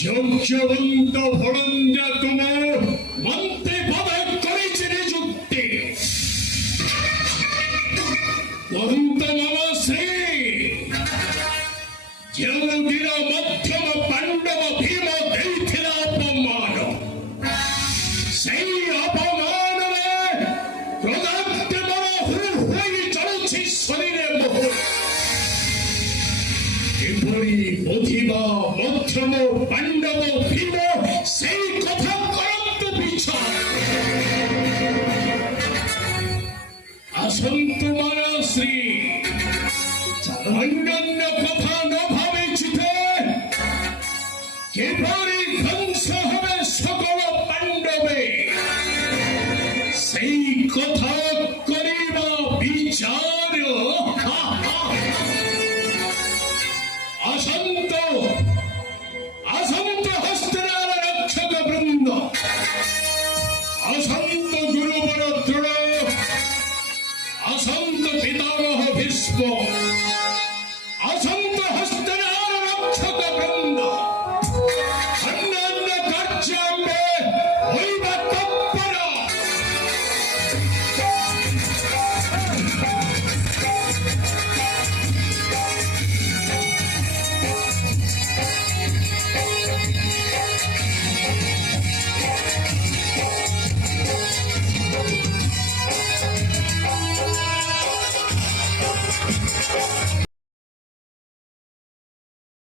যজ্ঞবন্ত ভরঞ্জা তোমার মন্ত্রে পদক করেছে নিযুক্তি অন্ত নমশ্রী যৌদির মধ্যম পাণ্ডব ভীম ଦେଇଥିଲା অপমান সেই অপমাନରେ ক্রোধাগ্নি বড় হই চলুছি শরীরে মোহ এপরি অধিবা মধ্যম পাণ্ডব ভীম সেই কথা করন্তু বিচার আসন্তু মানশ্রী অন্যান্য কথা ন ভাবিছিতে কিপরি ধ্বংস হবে সকল পাণ্ডবে সেই কথা করিবা বিচার আসন্ত আসন্ত হস্তিনার রক্ষক বৃন্দ আসন্ত গুরুবর দ্রোণ আসন্ত পিতামহ ভীষ্ম